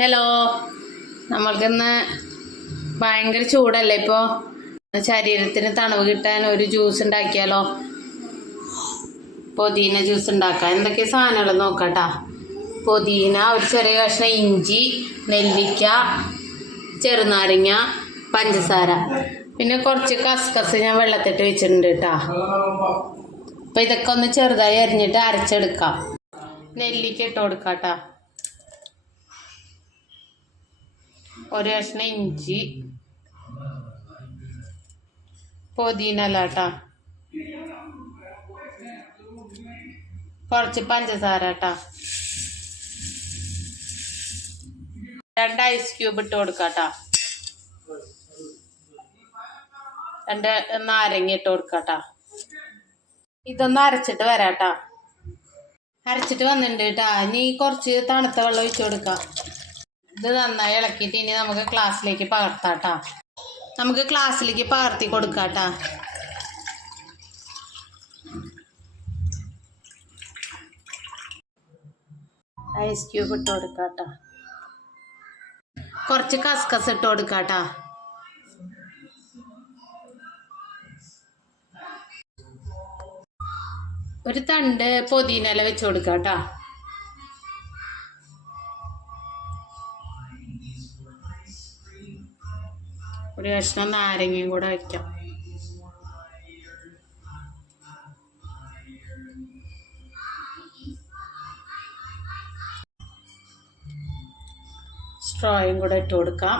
Hello, നമ്മൾക്കിന്ന് ഭയങ്കര ചൂടല്ലേ ഇപ്പോൾ. ശരീരത്തിന് തണുവ് കിട്ടാൻ ഒരു ജ്യൂസ് ഉണ്ടാക്കിയാലോ? പുതിന ജ്യൂസ് ഉണ്ടാക്കാം. എന്തൊക്കെ സാധനങ്ങൾ നോക്കാട്ടാ. പുതിന, ഒരു ചെറിയ കഷ്ണം ഇഞ്ചി, നെല്ലിക്ക, ചെറുനാരങ്ങ, പഞ്ചസാര, പിന്നെ കുറച്ച് കസ്കസ് ഞാൻ വെള്ളത്തിട്ട് വെച്ചിട്ടുണ്ട് കേട്ടാ. അപ്പം ഇതൊക്കെ ഒന്ന് ചെറുതായി അരിഞ്ഞിട്ട് അരച്ചെടുക്കാം. നെല്ലിക്ക ഇട്ട് കൊടുക്കാട്ടാ. ഒരു കഷ്ണം ഇഞ്ചി, പുതിന ലാട്ടാ, കുറച്ച് പഞ്ചസാര ട്ടാ, 2 ഐസ് ക്യൂബ് ഇട്ട് കൊടുക്കാട്ടാ, 2 നാരങ്ങ ഇട്ട് കൊടുക്കാട്ടാ. ഇതൊന്ന് അരച്ചിട്ട് വരാട്ടാ. അരച്ചിട്ട് വന്നിട്ടുണ്ട് കേട്ടാ. ഇനി കുറച്ച് തണുത്ത വെള്ളം ഒഴിച്ചു കൊടുക്കാം. ഇത് നന്നായി ഇളക്കിയിട്ട് ഇനി നമുക്ക് ക്ലാസ്സിലേക്ക് പകർത്താട്ടാ. നമുക്ക് ക്ലാസ്സിലേക്ക് പകർത്തി കൊടുക്കാട്ടാ. ഐസ് ക്യൂബ് ഇട്ട് കൊടുക്കാട്ടാ. കുറച്ച് കസ്കസ് ഇട്ട് കൊടുക്കാട്ടാ. ഒരു തണ്ട് പുതിന വെച്ച് കൊടുക്കാട്ടാ. ഒരു കഷ്ണം നാരങ്ങയും കൂടെ വയ്ക്കാം. സ്ട്രോയും കൂടെ ഇട്ട് കൊടുക്കാം.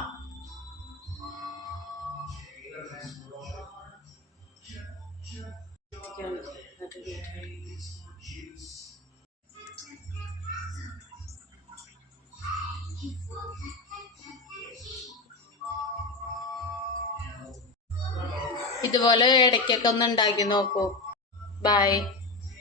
ഇതുപോലെ ഇടയ്ക്കൊക്കെ ഒന്ന് ഉണ്ടാക്കി നോക്കൂ. ബൈ.